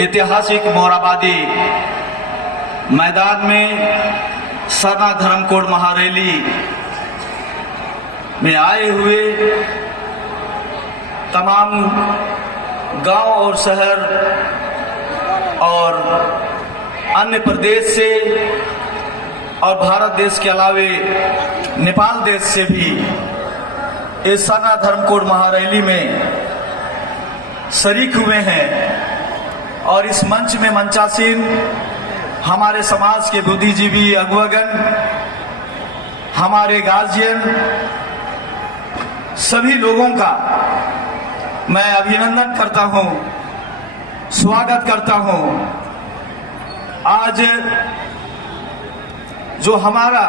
ऐतिहासिक मोराबादी मैदान में सरना धर्म कोड महारैली में आए हुए तमाम गांव और शहर और अन्य प्रदेश से और भारत देश के अलावे नेपाल देश से भी इस सरना धर्म कोड महारैली में शरीक हुए हैं। और इस मंच में मंचासीन हमारे समाज के बुद्धिजीवी अगुवागण, हमारे गार्जियन, सभी लोगों का मैं अभिनंदन करता हूं, स्वागत करता हूं। आज जो हमारा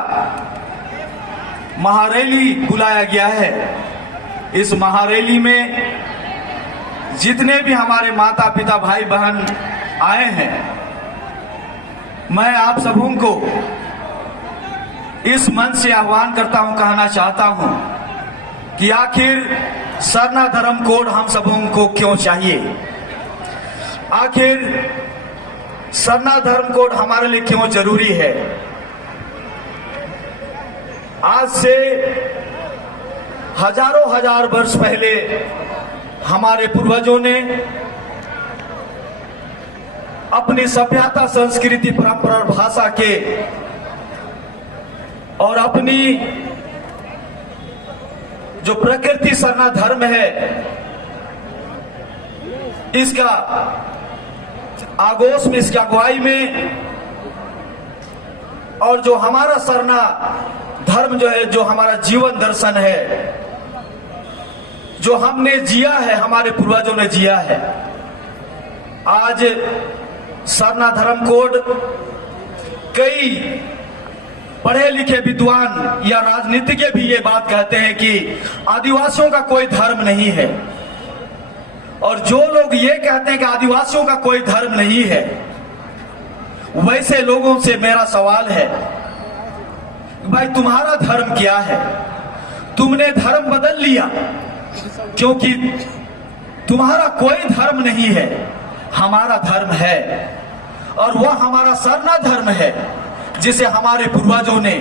महारैली बुलाया गया है, इस महारैली में जितने भी हमारे माता पिता भाई बहन आए हैं, मैं आप सबों को इस मंच से आह्वान करता हूं, कहना चाहता हूं कि आखिर सरना धर्म कोड हम सबों को क्यों चाहिए, आखिर सरना धर्म कोड हमारे लिए क्यों जरूरी है। आज से हजारों हजार वर्ष पहले हमारे पूर्वजों ने अपनी सभ्यता, संस्कृति, परंपरा और भाषा के और अपनी जो प्रकृति सरना धर्म है, इसका आगोश में, इसकी अगुवाई में, और जो हमारा सरना धर्म जो है, जो हमारा जीवन दर्शन है, जो हमने जिया है, हमारे पूर्वजों ने जिया है। आज सरना धर्म कोड कई पढ़े लिखे विद्वान या राजनीतिज्ञ भी ये बात कहते हैं कि आदिवासियों का कोई धर्म नहीं है। और जो लोग ये कहते हैं कि आदिवासियों का कोई धर्म नहीं है, वैसे लोगों से मेरा सवाल है, भाई तुम्हारा धर्म क्या है? तुमने धर्म बदल लिया, क्योंकि तुम्हारा कोई धर्म नहीं है, हमारा धर्म है। और वह हमारा सरना धर्म है, जिसे हमारे पूर्वजों ने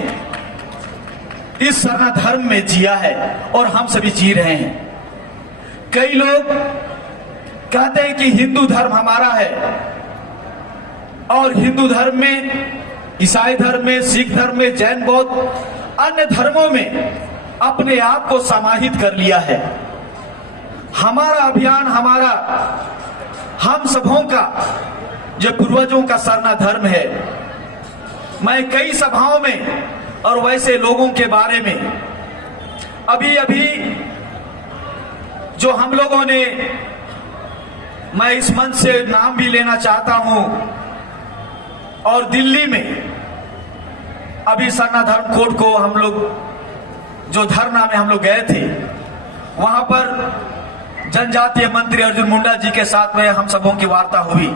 इस सरना धर्म में जिया है और हम सभी जी रहे हैं। कई लोग कहते हैं कि हिंदू धर्म हमारा है, और हिंदू धर्म में, ईसाई धर्म में, सिख धर्म में, जैन, बौद्ध, अन्य धर्मों में अपने आप को समाहित कर लिया है। हमारा अभियान, हमारा हम सबों का जो पूर्वजों का सरना धर्म है। मैं कई सभाओं में और वैसे लोगों के बारे में अभी जो हम लोगों ने, मैं इस मंच से नाम भी लेना चाहता हूं, और दिल्ली में अभी सरना धर्म कोड को हम लोग जो धरना में हम लोग गए थे, वहां पर जनजातीय मंत्री अर्जुन मुंडा जी के साथ में हम सबों की वार्ता हुई।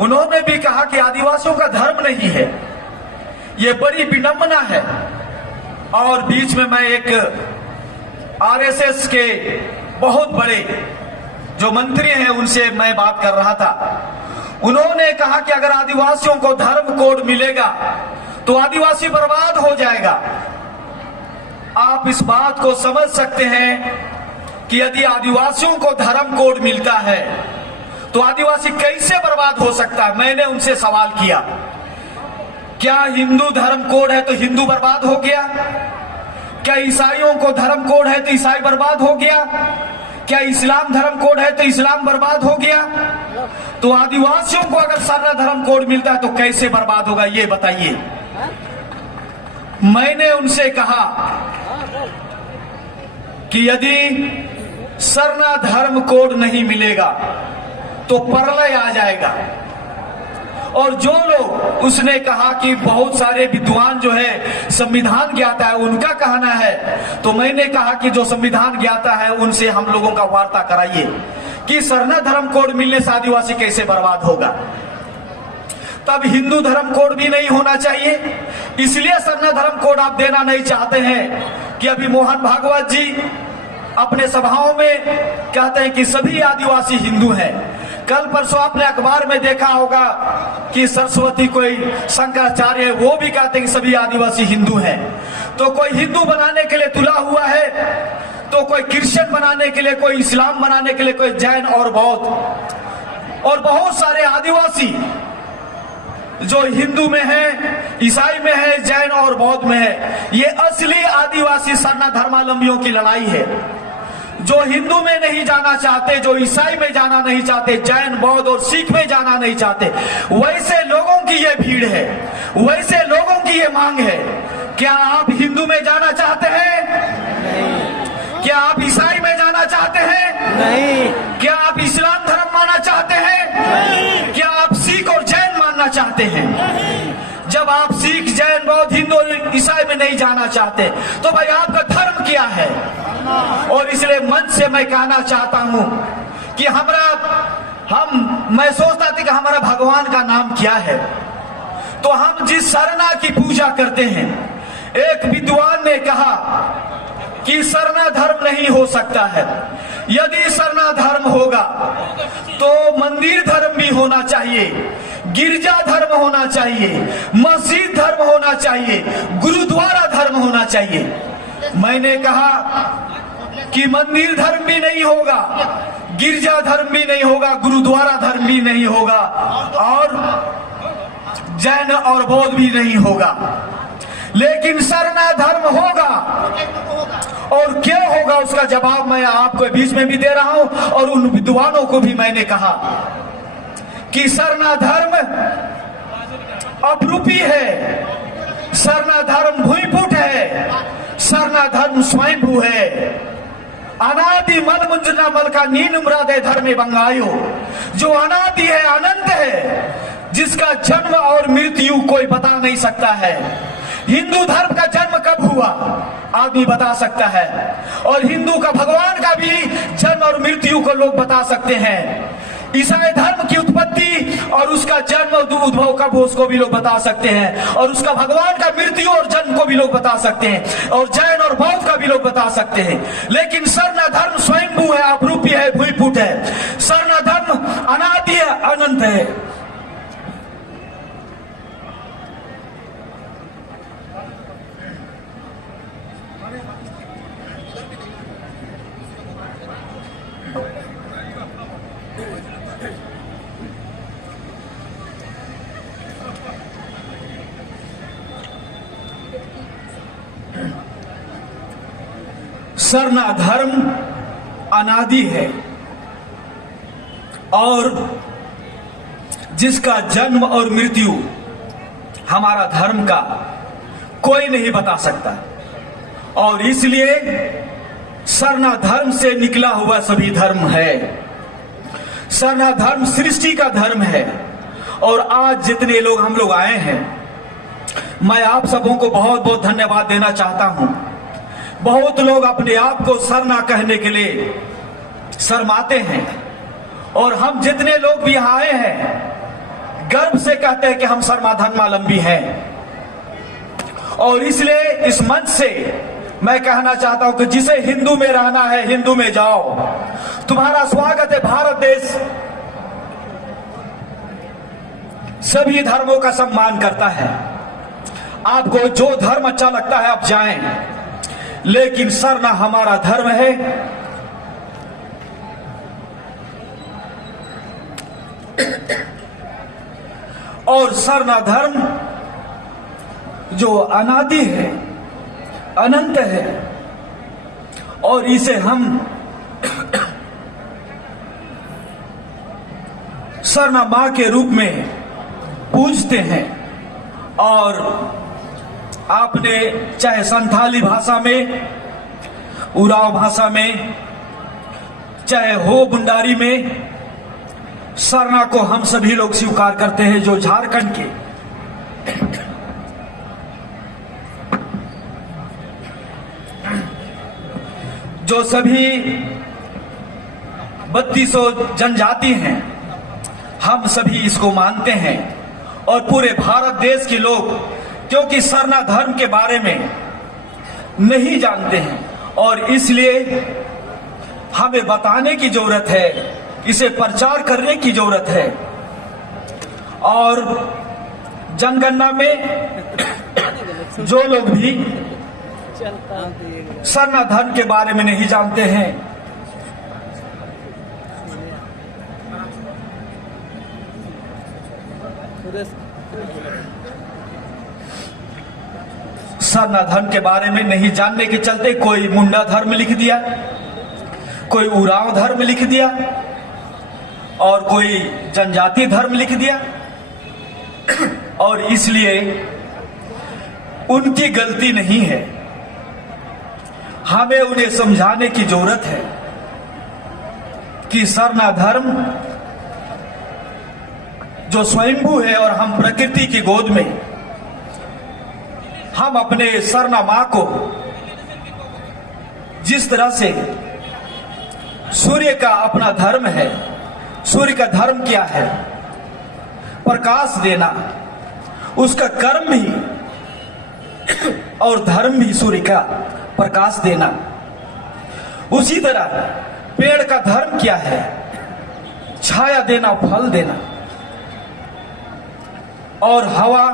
उन्होंने भी कहा कि आदिवासियों का धर्म नहीं है, ये बड़ी विडंबना है। और बीच में मैं एक आरएसएस के बहुत बड़े जो मंत्री हैं, उनसे मैं बात कर रहा था। उन्होंने कहा कि अगर आदिवासियों को धर्म कोड मिलेगा तो आदिवासी बर्बाद हो जाएगा। आप इस बात को समझ सकते हैं कि यदि आदिवासियों को धर्म कोड मिलता है तो आदिवासी कैसे बर्बाद हो सकता है। मैंने उनसे सवाल किया, क्या हिंदू धर्म कोड है तो हिंदू बर्बाद हो गया? क्या ईसाइयों को धर्म कोड है तो ईसाई बर्बाद हो गया? क्या इस्लाम धर्म कोड है तो इस्लाम बर्बाद हो गया? तो आदिवासियों को अगर सरना धर्म कोड मिलता है तो कैसे बर्बाद होगा, ये बताइए। मैंने उनसे कहा कि यदि सरना धर्म कोड नहीं मिलेगा तो प्रलय आ जाएगा। और जो लोग, उसने कहा कि बहुत सारे विद्वान जो है संविधान ज्ञाता है, उनका कहना है, तो मैंने कहा कि जो संविधान ज्ञाता है उनसे हम लोगों का वार्ता कराइए कि सरना धर्म कोड मिलने से आदिवासी कैसे बर्बाद होगा। तब हिंदू धर्म कोड भी नहीं होना चाहिए, इसलिए सरना धर्म कोड आप देना नहीं चाहते हैं कि अभी मोहन भागवत जी अपने सभाओं में कहते हैं कि सभी आदिवासी हिंदू हैं। कल परसों आपने अखबार में देखा होगा कि सरस्वती कोई शंकराचार्य है, वो भी कहते हैं कि सभी आदिवासी हिंदू हैं। तो कोई हिंदू बनाने के लिए तुला हुआ है, तो कोई क्रिश्चियन बनाने के लिए, कोई इस्लाम बनाने के लिए, कोई जैन और बौद्ध, और बहुत सारे आदिवासी जो हिंदू में है, ईसाई में है, जैन और बौद्ध में है। ये असली आदिवासी सरना धर्मावलंबियों की लड़ाई है। जो हिंदू में नहीं जाना चाहते, जो ईसाई में जाना नहीं चाहते, जैन, बौद्ध और सिख में जाना नहीं चाहते, वैसे लोगों की ये भीड़ है, वैसे लोगों की ये मांग है। क्या आप हिंदू में जाना चाहते हैं? नहीं। क्या आप ईसाई में जाना चाहते हैं? नहीं। क्या आप इस्लाम धर्म मानना चाहते हैं? नहीं। क्या आप सिख और जैन मानना चाहते हैं? नहीं। जब आप सिख, जैन, बौद्ध, हिंदू, ईसाई में नहीं जाना चाहते, तो भाई आपका धर्म क्या है? और इसलिए मंच से मैं कहना चाहता हूं कि मैं सोचता था कि हमारा भगवान का नाम क्या है। तो हम जिस सरना की पूजा करते हैं, एक विद्वान ने कहा कि सरना धर्म नहीं हो सकता है। यदि सरना धर्म होगा तो मंदिर धर्म भी होना चाहिए, गिरजा धर्म होना चाहिए, मस्जिद धर्म होना चाहिए, गुरुद्वारा धर्म होना चाहिए। मैंने कहा कि मंदिर धर्म भी नहीं होगा, गिरजा धर्म भी नहीं होगा, गुरुद्वारा धर्म भी नहीं होगा, और जैन और बौद्ध भी नहीं होगा, लेकिन सरना धर्म होगा। और क्यों होगा, उसका जवाब मैं आपको बीच में भी दे रहा हूं, और उन विद्वानों को भी मैंने कहा कि सरना धर्म अपरूपी है, सरना धर्म भूमिपुट है, सरना धर्म स्वयंभू है। अनादि मल मुंजना मल का नीन मुरादे धर्मे बंगायो, जो अनादि है, अनंत है, जिसका जन्म और मृत्यु कोई बता नहीं सकता है। हिंदू धर्म का जन्म कब हुआ आदमी बता सकता है, और हिंदू का भगवान का भी जन्म और मृत्यु को लोग बता सकते हैं। ईसाई धर्म की उत्पत्ति और उसका जन्म उद्भव कब हो, उसको भी लोग बता सकते हैं, और उसका भगवान का मृत्यु और जन्म को भी लोग बता सकते हैं, और जैन और बौद्ध का भी लोग बता सकते हैं। लेकिन सरना धर्म स्वयंभू है, अपरूपी है, भूमिपुट है। सरना धर्म अनादि है, अनंत है। सरना धर्म अनादि है, और जिसका जन्म और मृत्यु हमारा धर्म का कोई नहीं बता सकता, और इसलिए सरना धर्म से निकला हुआ सभी धर्म है। सरना धर्म सृष्टि का धर्म है। और आज जितने लोग हम लोग आए हैं, मैं आप सबों को बहुत बहुत धन्यवाद देना चाहता हूं। बहुत लोग अपने आप को सरना कहने के लिए शर्माते हैं, और हम जितने लोग भी यहाँ आए हैं गर्व से कहते हैं कि हम सरना धर्मावलंबी हैं। और इसलिए इस मंच से मैं कहना चाहता हूं कि जिसे हिंदू में रहना है, हिंदू में जाओ, तुम्हारा स्वागत है। भारत देश सभी धर्मों का सम्मान करता है। आपको जो धर्म अच्छा लगता है आप जाएं, लेकिन सरना हमारा धर्म है। और सरना धर्म जो अनादि है, अनंत है, और इसे हम सरना मां के रूप में पूजते हैं। और आपने चाहे संथाली भाषा में, उराव भाषा में, चाहे हो बुंडारी में, सरना को हम सभी लोग स्वीकार करते हैं। जो झारखंड के जो सभी 3200 जनजाति हैं, हम सभी इसको मानते हैं। और पूरे भारत देश के लोग क्योंकि सरना धर्म के बारे में नहीं जानते हैं, और इसलिए हमें बताने की जरूरत है इसे प्रचार करने की जरूरत है। और जनगणना में जो लोग भी सरना धर्म के बारे में नहीं जानते हैं, सरना धर्म के बारे में नहीं जानने के चलते कोई मुंडा धर्म लिख दिया, कोई उरांव धर्म लिख दिया और कोई जनजाति धर्म लिख दिया। और इसलिए उनकी गलती नहीं है, हमें उन्हें समझाने की जरूरत है कि सरना धर्म जो स्वयंभू है और हम प्रकृति की गोद में, हम अपने सरना मां को जिस तरह से सूर्य का अपना धर्म है, सूर्य का धर्म क्या है? प्रकाश देना, उसका कर्म भी और धर्म भी सूर्य का प्रकाश देना। उसी तरह पेड़ का धर्म क्या है? छाया देना, फल देना। और हवा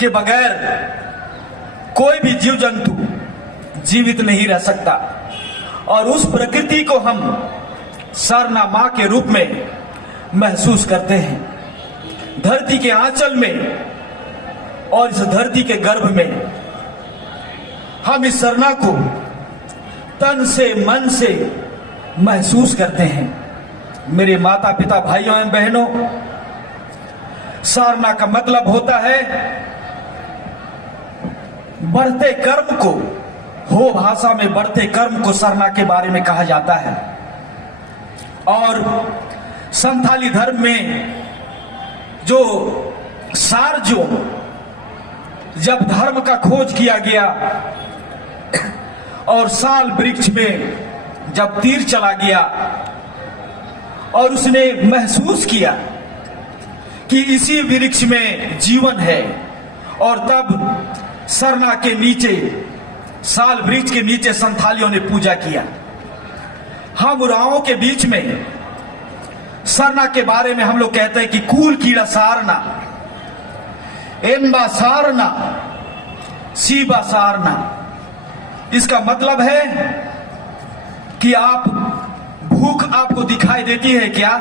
के बगैर कोई भी जीव जंतु जीवित नहीं रह सकता। और उस प्रकृति को हम सरना मां के रूप में महसूस करते हैं। धरती के आंचल में और इस धरती के गर्भ में हम इस सरना को तन से मन से महसूस करते हैं। मेरे माता पिता, भाइयों एवं बहनों, सरना का मतलब होता है बढ़ते कर्म को, हो भाषा में बढ़ते कर्म को सरना के बारे में कहा जाता है। और संथाली धर्म में जो सारजो, जब धर्म का खोज किया गया और साल वृक्ष में जब तीर चला गया और उसने महसूस किया कि इसी वृक्ष में जीवन है, और तब सरना के नीचे, साल वृक्ष के नीचे संथालियों ने पूजा किया। हम उरांवों के बीच में सरना के बारे में हम लोग कहते हैं कि कूल कीड़ा सारना, एनबा सारना, सीबा सारना। इसका मतलब है कि आप भूख आपको दिखाई देती है क्या?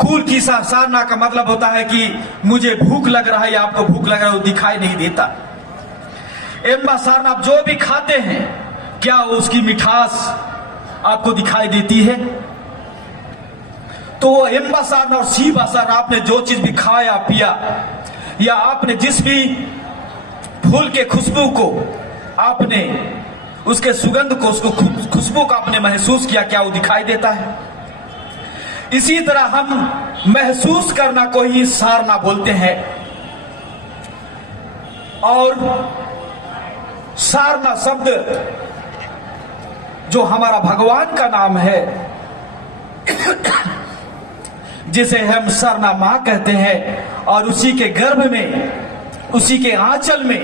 कूल की सारना का मतलब होता है कि मुझे भूख लग रहा है या आपको भूख लग रहा है, वो दिखाई नहीं देता। एनबा सारना, आप जो भी खाते हैं क्या उसकी मिठास आपको दिखाई देती है? तो एम्बा सारना और सीबा सारना, आपने जो चीज भी खाया पिया या आपने जिस भी फूल के खुशबू को, आपने उसके सुगंध को, उसको खुशबू को आपने महसूस किया, क्या वो दिखाई देता है? इसी तरह हम महसूस करना को ही सारना बोलते हैं। और सारना शब्द जो हमारा भगवान का नाम है, जिसे हम सरना मां कहते हैं, और उसी के गर्भ में, उसी के आंचल में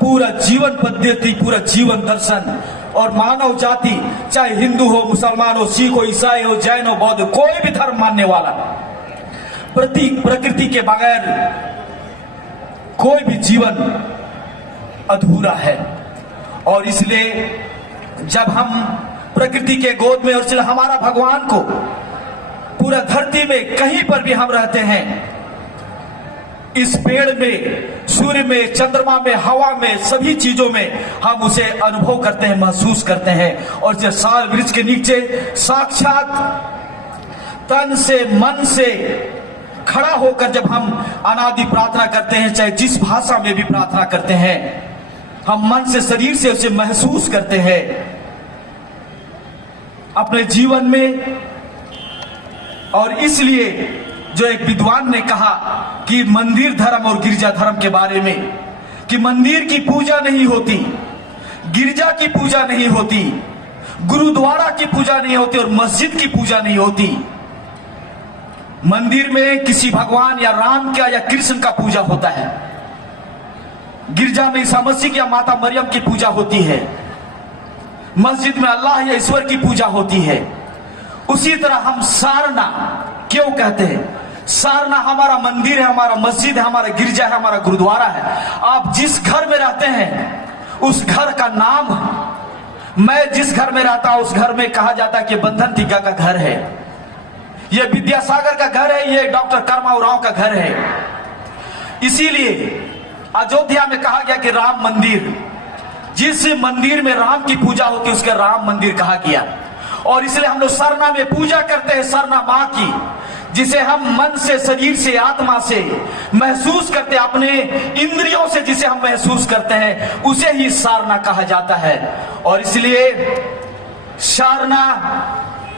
पूरा जीवन पद्धति, पूरा जीवन दर्शन और मानव जाति, चाहे हिंदू हो, मुसलमान हो, सिख हो, ईसाई हो, जैन हो, बौद्ध, कोई भी धर्म मानने वाला, प्रकृति के बगैर कोई भी जीवन अधूरा है। और इसलिए जब हम प्रकृति के गोद में, और हमारा भगवान को पूरा धरती में कहीं पर भी हम रहते हैं, इस पेड़ में, सूर्य में, चंद्रमा में, हवा में, सभी चीजों में हम उसे अनुभव करते हैं, महसूस करते हैं। और जब साल वृक्ष के नीचे साक्षात तन से, मन से खड़ा होकर जब हम अनादि प्रार्थना करते हैं, चाहे जिस भाषा में भी प्रार्थना करते हैं, हम मन से, शरीर से उसे महसूस करते हैं अपने जीवन में। और इसलिए जो एक विद्वान ने कहा कि मंदिर धर्म और गिरजा धर्म के बारे में, कि मंदिर की पूजा नहीं होती, गिरजा की पूजा नहीं होती, गुरुद्वारा की पूजा नहीं होती और मस्जिद की पूजा नहीं होती। मंदिर में किसी भगवान या राम का या कृष्ण का पूजा होता है, गिरजा में ईसा मसीह या माता मरियम की पूजा होती है, मस्जिद में अल्लाह या ईश्वर की पूजा होती है। उसी तरह हम सारना क्यों कहते हैं? सारना हमारा मंदिर है, हमारा मस्जिद है, हमारा गिरजा है, हमारा गुरुद्वारा है। आप जिस घर में रहते हैं उस घर का नाम, मैं जिस घर में रहता हूं उस घर में कहा जाता है कि बंधन टीका का घर है, ये विद्यासागर का घर है, ये डॉक्टर कर्मा उरांव का घर है। इसीलिए अयोध्या में कहा गया कि राम मंदिर, जिस मंदिर में राम की पूजा होती है उसका राम मंदिर कहा गया। और इसलिए हम लोग सरना में पूजा करते हैं, सरना माँ की, जिसे हम मन से, शरीर से, आत्मा से महसूस करते हैं, अपने इंद्रियों से जिसे हम महसूस करते हैं उसे ही सारना कहा जाता है। और इसलिए सारना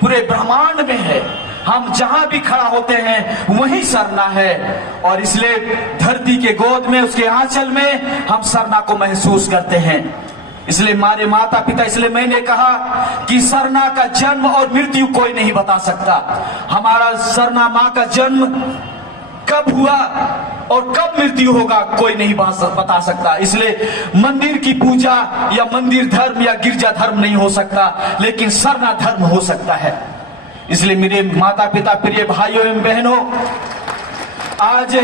पूरे ब्रह्मांड में है, हम जहां भी खड़ा होते हैं वहीं सरना है। और इसलिए धरती के गोद में, उसके आंचल में हम सरना को महसूस करते हैं। इसलिए हमारे माता पिता, इसलिए मैंने कहा कि सरना का जन्म और मृत्यु कोई नहीं बता सकता। हमारा सरना माँ का जन्म कब हुआ और कब मृत्यु होगा कोई नहीं बता सकता। इसलिए मंदिर की पूजा या मंदिर धर्म या गिरजा धर्म नहीं हो सकता, लेकिन सरना धर्म हो सकता है। इसलिए मेरे माता पिता, प्रिय भाइयों एवं बहनों, आज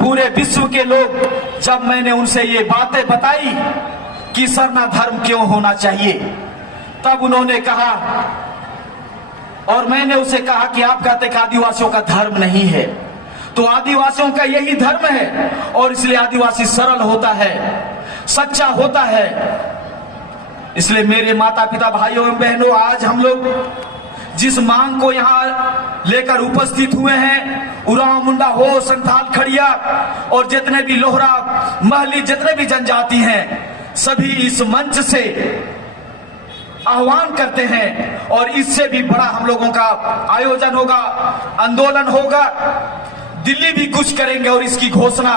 पूरे विश्व के लोग, जब मैंने उनसे ये बातें बताई कि सरना धर्म क्यों होना चाहिए, तब उन्होंने कहा, और मैंने उसे कहा कि आप कहते कि आदिवासियों का धर्म नहीं है, तो आदिवासियों का यही धर्म है। और इसलिए आदिवासी सरल होता है, सच्चा होता है। इसलिए मेरे माता पिता, भाइयों एवं बहनों, आज हम लोग जिस मांग को यहाँ लेकर उपस्थित हुए हैं, उरांव, मुंडा हो, संथाल, खड़िया और जितने भी लोहरा, महली, जितने भी जनजाति हैं, सभी इस मंच से आह्वान करते हैं। और इससे भी बड़ा हम लोगों का आयोजन होगा, आंदोलन होगा, दिल्ली भी कुछ करेंगे। और इसकी घोषणा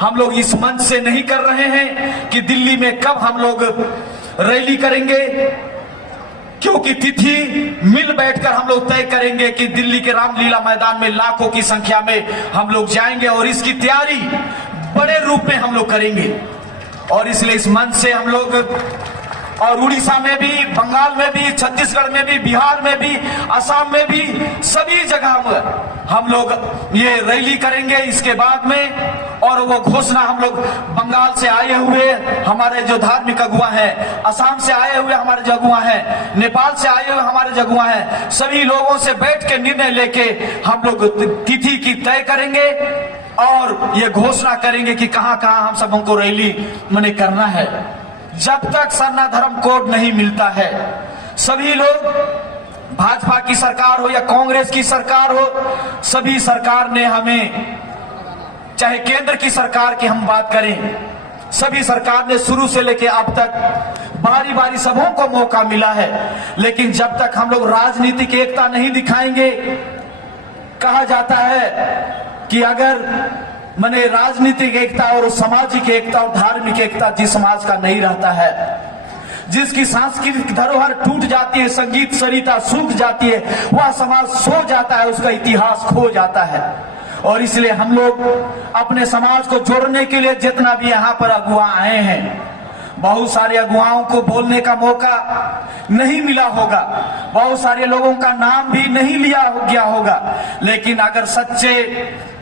हम लोग इस मंच से नहीं कर रहे हैं कि दिल्ली में कब हम लोग रैली करेंगे, क्योंकि तिथि मिल बैठकर हम लोग तय करेंगे कि दिल्ली के रामलीला मैदान में लाखों की संख्या में हम लोग जाएंगे और इसकी तैयारी बड़े रूप में हम लोग करेंगे। और इसलिए इस मंच से हम लोग, और उड़ीसा में भी, बंगाल में भी, छत्तीसगढ़ में भी, बिहार में भी, असम में भी, सभी जगह हम लोग ये रैली करेंगे इसके बाद में। और वो घोषणा हम लोग बंगाल से आए हुए हमारे जो धार्मिक अगुआ हैं, असम से आए हुए हमारे जो अगुआ हैं, नेपाल से आए हुए हमारे जो अगुआ हैं, सभी लोगों से बैठ के निर्णय लेके हम लोग तिथि की तय करेंगे और ये घोषणा करेंगे कि कहां कहां हम सबों को रैली मने करना है। जब तक सरना धर्म कोड नहीं मिलता है, सभी लोग, भाजपा की सरकार हो या कांग्रेस की सरकार हो, सभी सरकार ने हमें, चाहे केंद्र की सरकार की हम बात करें, सभी सरकार ने शुरू से लेकर अब तक बारी बारी सबों को मौका मिला है। लेकिन जब तक हम लोग राजनीतिक एकता नहीं दिखाएंगे, कहा जाता है कि अगर मने राजनीतिक एकता और सामाजिक एकता और धार्मिक एकता जिस समाज का नहीं रहता है, जिसकी सांस्कृतिक धरोहर टूट जाती है, संगीत सरिता सूख जाती है, वह समाज सो जाता है, उसका इतिहास खो जाता है। और इसलिए हम लोग अपने समाज को जोड़ने के लिए जितना भी यहाँ पर अगुआ आए हैं, बहुत सारे अगुवाओं को बोलने का मौका नहीं मिला होगा, बहुत सारे लोगों का नाम भी नहीं लिया गया होगा, लेकिन अगर सच्चे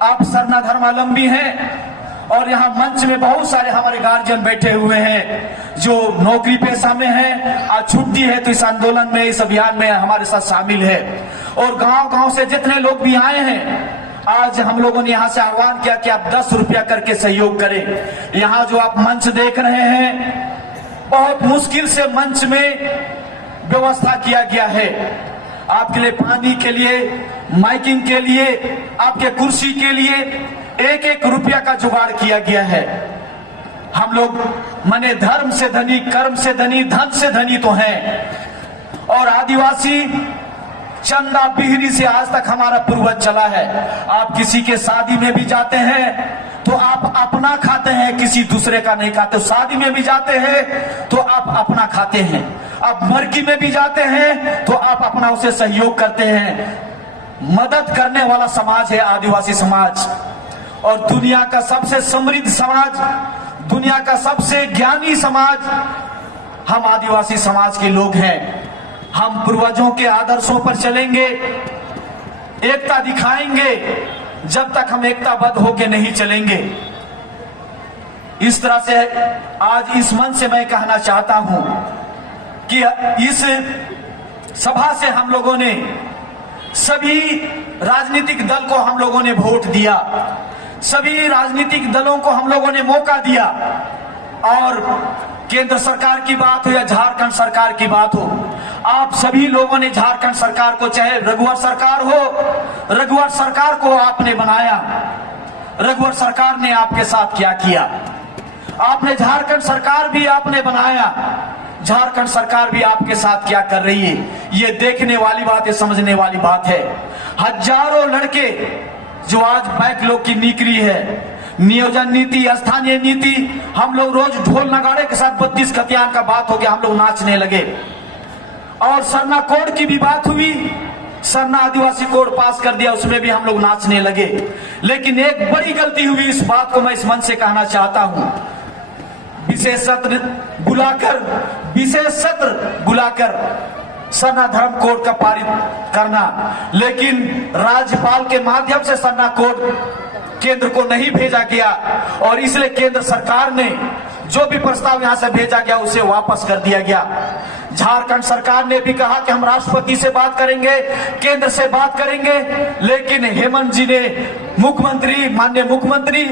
आप सरना धर्मावलंबी हैं, और यहाँ मंच में बहुत सारे हमारे गार्जियन बैठे हुए हैं जो नौकरी पेशा में हैं, आज छुट्टी है तो इस आंदोलन में, इस अभियान में हमारे साथ शामिल है। और गांव-गांव से जितने लोग भी आए हैं, आज हम लोगों ने यहाँ से आह्वान किया कि आप 10 रुपया करके सहयोग करें। यहाँ जो आप मंच देख रहे हैं, बहुत मुश्किल से मंच में व्यवस्था किया गया है, आपके लिए पानी के लिए, माइकिंग के लिए, आपके कुर्सी के लिए 1-1 रुपया का जुगाड़ किया गया है। हम लोग मने धर्म से धनी, कर्म से धनी, धन से धनी तो हैं। और आदिवासी चंदा बिहरी से आज तक हमारा पूर्वज चला है। आप किसी के शादी में भी जाते हैं तो आप अपना खाते हैं, किसी दूसरे का नहीं खाते। शादी में भी जाते हैं तो आप अपना खाते हैं, आप मरकी में भी जाते हैं तो आप अपना उसे सहयोग करते हैं। मदद करने वाला समाज है आदिवासी समाज, और दुनिया का सबसे समृद्ध समाज, दुनिया का सबसे ज्ञानी समाज हम आदिवासी समाज के लोग हैं। हम पूर्वजों के आदर्शों पर चलेंगे, एकता दिखाएंगे, जब तक हम एकताबद्ध होकर नहीं चलेंगे। इस तरह से आज इस मंच से मैं कहना चाहता हूं कि इस सभा से हम लोगों ने सभी राजनीतिक दल को हम लोगों ने वोट दिया, सभी राजनीतिक दलों को हम लोगों ने मौका दिया, और केंद्र सरकार की बात हो या झारखंड सरकार की बात हो, आप सभी लोगों ने झारखंड सरकार को, चाहे रघुवर सरकार हो, रघुवर सरकार को आपने बनाया। रघुवर सरकार ने आपके साथ क्या किया? आपने झारखंड सरकार भी आपने बनाया, झारखंड सरकार भी आपके साथ क्या कर रही है, ये देखने वाली बात है, समझने वाली बात है। हजारों लड़के जो आज बैकलॉग की निकली है, नियोजन नीति, स्थानीय नीति, हम लोग रोज ढोल नगाड़े के साथ 32 खतियान का बात हो गया, हम लोग नाचने लगे। और सरना कोड की भी बात हुई, सरना आदिवासी कोड पास कर दिया, उसमें भी हम लोग नाचने लगे। लेकिन एक बड़ी गलती हुई, इस बात को मैं इस मंच से कहना चाहता हूं। विशेष सत्र बुलाकर सरना धर्म कोड का पारित करना, लेकिन राज्यपाल के माध्यम से सरना कोड केंद्र को नहीं भेजा गया, और इसलिए केंद्र सरकार ने जो भी प्रस्ताव यहां से भेजा गया उसे वापस कर दिया गया। झारखंड सरकार ने भी कहा कि हम राष्ट्रपति से बात करेंगे, केंद्र से बात करेंगे, लेकिन हेमंत जी ने माननीय मुख्यमंत्री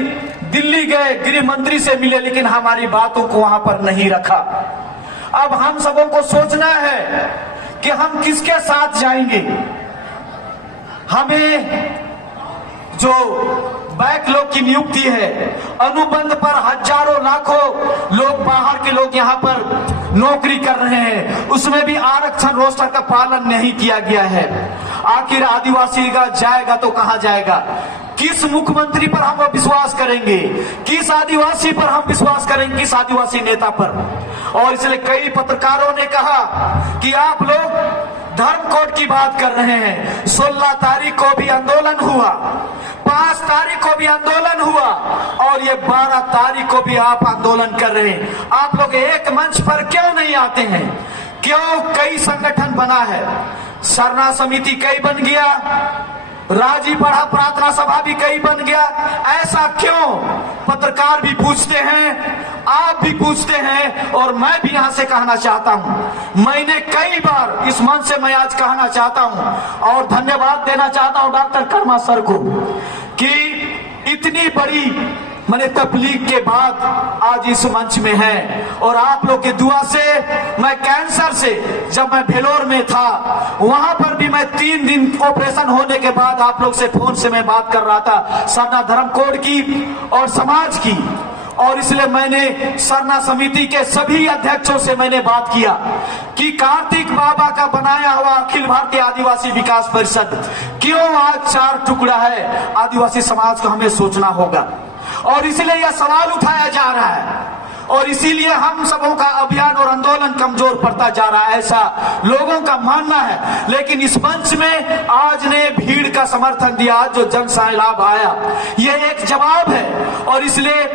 दिल्ली गए, गृह मंत्री से मिले, लेकिन हमारी बातों को वहां पर नहीं रखा। अब हम सबों को सोचना है कि हम किसके साथ जाएंगे। हमें जो बैकलॉग की नियुक्ति है, अनुबंध पर हजारों लाखों लोग, बाहर के लोग यहाँ पर नौकरी कर रहे हैं, उसमें भी आरक्षण रोस्टर का पालन नहीं किया गया है। आखिर आदिवासी का जाएगा तो कहां जाएगा? किस मुख्यमंत्री पर हम विश्वास करेंगे? किस आदिवासी पर हम विश्वास करेंगे? किस आदिवासी नेता पर? और इसलिए कई पत्रकारों ने कहा कि आप लोग धर्म कोड की बात कर रहे हैं। 16 तारीख को भी आंदोलन हुआ, 5 तारीख को भी आंदोलन हुआ, और ये 12 तारीख को भी आप आंदोलन कर रहे हैं। आप लोग एक मंच पर क्यों नहीं आते हैं? क्यों? कई संगठन बना है, सरना समिति कई बन गया, राजी पढ़ा प्रार्थना सभा भी कई बन गया, ऐसा क्यों? पत्रकार भी पूछते हैं, आप भी पूछते हैं, और मैं भी यहां से कहना चाहता हूं। मैंने कई बार इस मंच से मैं आज कहना चाहता हूं, और धन्यवाद देना चाहता हूं डॉक्टर कर्मा सर को, कि इतनी बड़ी मैंने तबलीग के बाद आज इस मंच में है, और आप लोग की दुआ से मैं कैंसर से, जब मैं भेलोर में था, वहां पर भी मैं 3 दिन ऑपरेशन होने के बाद आप लोग से फोन से मैं बात कर रहा था, सरना धर्म कोड की और समाज की। और इसलिए मैंने सरना समिति के सभी अध्यक्षों से मैंने बात किया कि कार्तिक बाबा का बनाया हुआ अखिल भारतीय आदिवासी विकास परिषद क्यों आज 4 टुकड़ा है। आदिवासी समाज को हमें सोचना होगा, और इसलिए यह सवाल उठाया जा रहा है, और इसीलिए हम सबों का अभियान और आंदोलन कमजोर पड़ता जा रहा है, ऐसा लोगों का मानना है। लेकिन इस मंच में आज ने भीड़ का समर्थन दिया, जो जन सैलाब आया, यह एक जवाब है। और इसलिए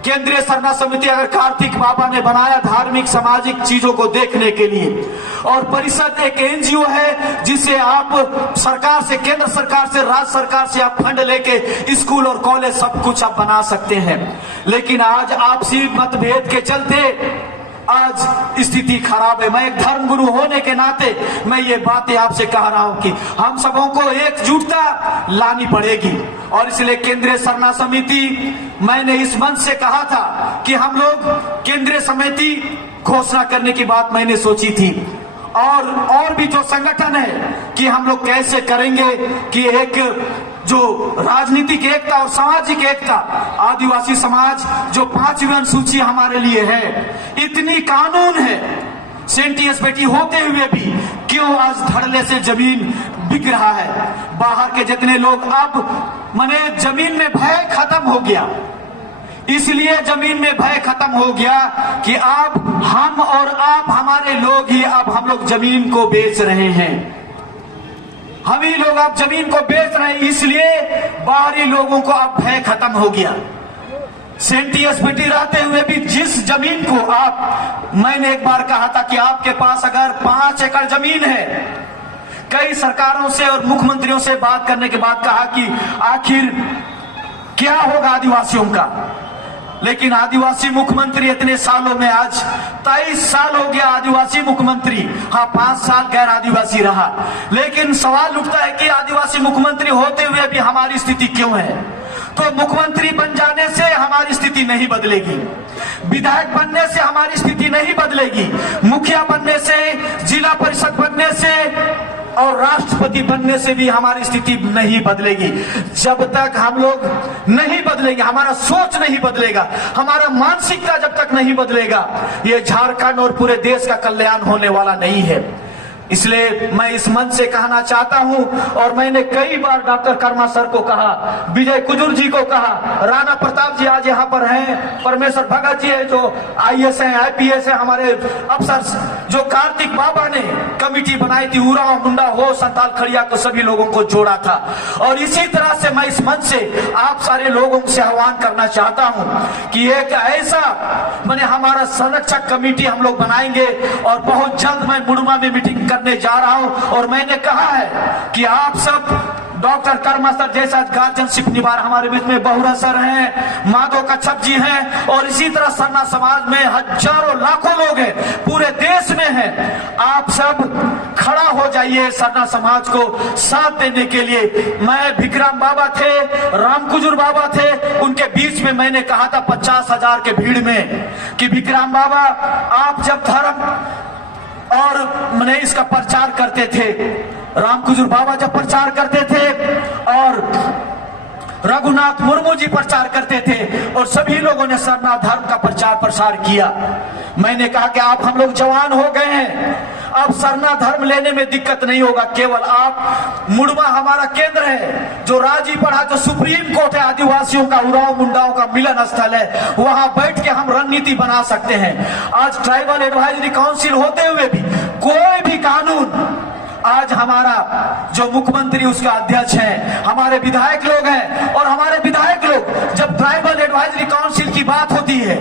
केंद्रीय सरना समिति अगर कार्तिक बाबा ने बनाया धार्मिक सामाजिक चीजों को देखने के लिए, और परिषद एक एनजीओ है जिससे आप सरकार से, केंद्र सरकार से, राज्य सरकार से आप फंड लेके स्कूल और कॉलेज सब कुछ आप बना सकते हैं। लेकिन आज आपसी मतभेद के चलते आज स्थिति खराब है। मैं एक धर्मगुरु होने के नाते मैं ये बातें आपसे कह रहा हूं कि हम सबों को एकजुटता लानी पड़ेगी। और इसलिए केंद्रीय सरना समिति, मैंने इस मंच से कहा था कि हम लोग केंद्रीय समिति घोषणा करने की बात मैंने सोची थी, और भी जो संगठन है कि हम लोग कैसे करेंगे कि एक जो राजनीतिक एकता और सामाजिक एकता, आदिवासी समाज जो 5वीं अनुसूची हमारे लिए है, इतनी कानून है, सेंटियस बेटी होते हुए भी क्यों आज धड़ल्ले से जमीन बिक रहा है। बाहर के जितने लोग, अब माने जमीन में भय खत्म हो गया, इसलिए जमीन में भय खत्म हो गया कि अब हम और आप, हमारे लोग ही अब हम लोग जमीन को बेच रहे हैं, हम ही लोग अब जमीन को बेच रहे हैं, इसलिए बाहरी लोगों को अब भय खत्म हो गया। सेंटीएसपीटी रहते हुए भी जिस जमीन को मैंने एक बार कहा था कि आपके पास अगर 5 एकड़ जमीन है, कई सरकारों से और मुख्यमंत्रियों से बात करने के बाद कहा कि आखिर क्या होगा आदिवासियों का, लेकिन आदिवासी मुख्यमंत्री इतने सालों में, आज 23 साल हो गया आदिवासी मुख्यमंत्री, हाँ 5 साल गैर आदिवासी रहा, लेकिन सवाल उठता है कि आदिवासी मुख्यमंत्री होते हुए भी हमारी स्थिति क्यों है। तो मुख्यमंत्री बन जाने से हमारी स्थिति नहीं बदलेगी, विधायक बनने से हमारी स्थिति नहीं बदलेगी, मुखिया बनने से, जिला परिषद बनने से और राष्ट्रपति बनने से भी हमारी स्थिति नहीं बदलेगी। जब तक हम लोग नहीं बदलेंगे, हमारा सोच नहीं बदलेगा, हमारा मानसिकता जब तक नहीं बदलेगा, ये झारखंड और पूरे देश का कल्याण होने वाला नहीं है। इसलिए मैं इस मंच से कहना चाहता हूं, और मैंने कई बार डॉक्टर कर्मा सर को कहा, विजय कुजूर जी को कहा, राणा प्रताप जी आज यहाँ पर हैं, परमेश्वर भगत जी है जो आईएएस हैं, आईपीएस हैं, हमारे अफसर, जो कार्तिक बाबा ने कमेटी बनाई थी, उराव मुंडा हो, संताल खड़िया को, सभी लोगों को जोड़ा था। और इसी तरह से मैं इस मंच से आप सारे लोगों से आह्वान करना चाहता हूं कि एक ऐसा मैंने हमारा संरक्षक कमेटी हम लोग बनाएंगे, और बहुत जल्द मैं मुड़मा में मीटिंग करने जा रहा हूं। और मैंने कहा है कि आप सब डॉक्टर कर्मा सर जैसा गार्जियनशिप निभा हमारे बीच में बहुरा सर हैं, माधव कच्छप जी हैं, और इसी तरह सरना समाज में हजारों लाखों लोग हैं, पूरे देश में हैं। आप सब खड़ा हो जाइए सरना समाज को साथ देने के लिए। मैं भिकराम बाबा थे, राम कुजूर बाबा थे, उनके बीच में मैंने कहा था 50,000 के भीड़ में कि भिकराम बाबा आप जब धर्म और मैंने इसका प्रचार करते थे, राम कुजूर बाबा जब प्रचार करते थे, और रघुनाथ मुर्मू जी प्रचार करते थे, और सभी लोगों ने सरना धर्म का प्रचार प्रसार किया। मैंने कहा कि आप हम लोग जवान हो गए हैं, अब सरना धर्म लेने में दिक्कत नहीं होगा, केवल आप, मुड़वा हमारा केंद्र है, जो राजी पड़ा, जो सुप्रीम कोर्ट है, आदिवासियों का, उराव मुंडाओं का मिलन स्थल है, वहां बैठ के हम रणनीति बना सकते हैं। आज ट्राइबल एडवाइजरी काउंसिल होते हुए भी कोई भी कानून, आज हमारा जो मुख्यमंत्री उसका अध्यक्ष है, हमारे विधायक लोग हैं, और हमारे विधायक लोग जब ट्राइबल एडवाइजरी काउंसिल की बात होती है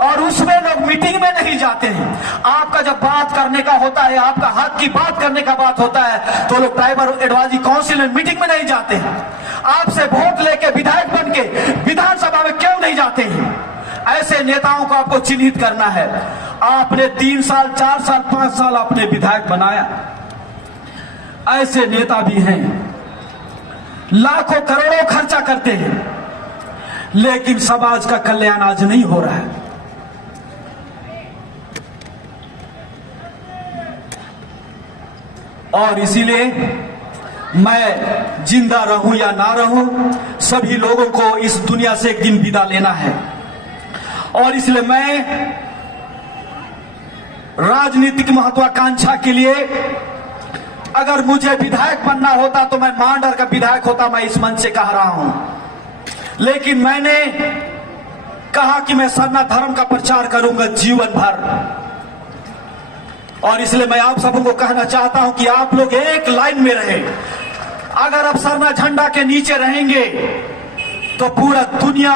और उसमें लोग मीटिंग में नहीं जाते हैं, आपका जब बात करने का होता है, आपका हक की बात करने का बात होता है, तो लोग ट्राइबल एडवाइजरी काउंसिल में मीटिंग में नहीं जाते हैं। आपसे वोट लेके विधायक बन के विधानसभा में क्यों नहीं जाते हैं? ऐसे नेताओं को आपको चिन्हित करना है। आपने 3 साल, 4 साल, 5 साल आपने विधायक बनाया, ऐसे नेता भी हैं, लाखों करोड़ों खर्चा करते हैं, लेकिन समाज का कल्याण आज नहीं हो रहा है। और इसीलिए मैं जिंदा रहूं या ना रहूं, सभी लोगों को इस दुनिया से एक दिन विदा लेना है। और इसलिए मैं राजनीतिक महत्वाकांक्षा के लिए, अगर मुझे विधायक बनना होता तो मैं मांडर का विधायक होता, मैं इस मंच से कह रहा हूं, लेकिन मैंने कहा कि मैं सरना धर्म का प्रचार करूंगा जीवन भर। और इसलिए मैं आप सबों को कहना चाहता हूं कि आप लोग एक लाइन में रहे। अगर आप सरना झंडा के नीचे रहेंगे तो पूरा दुनिया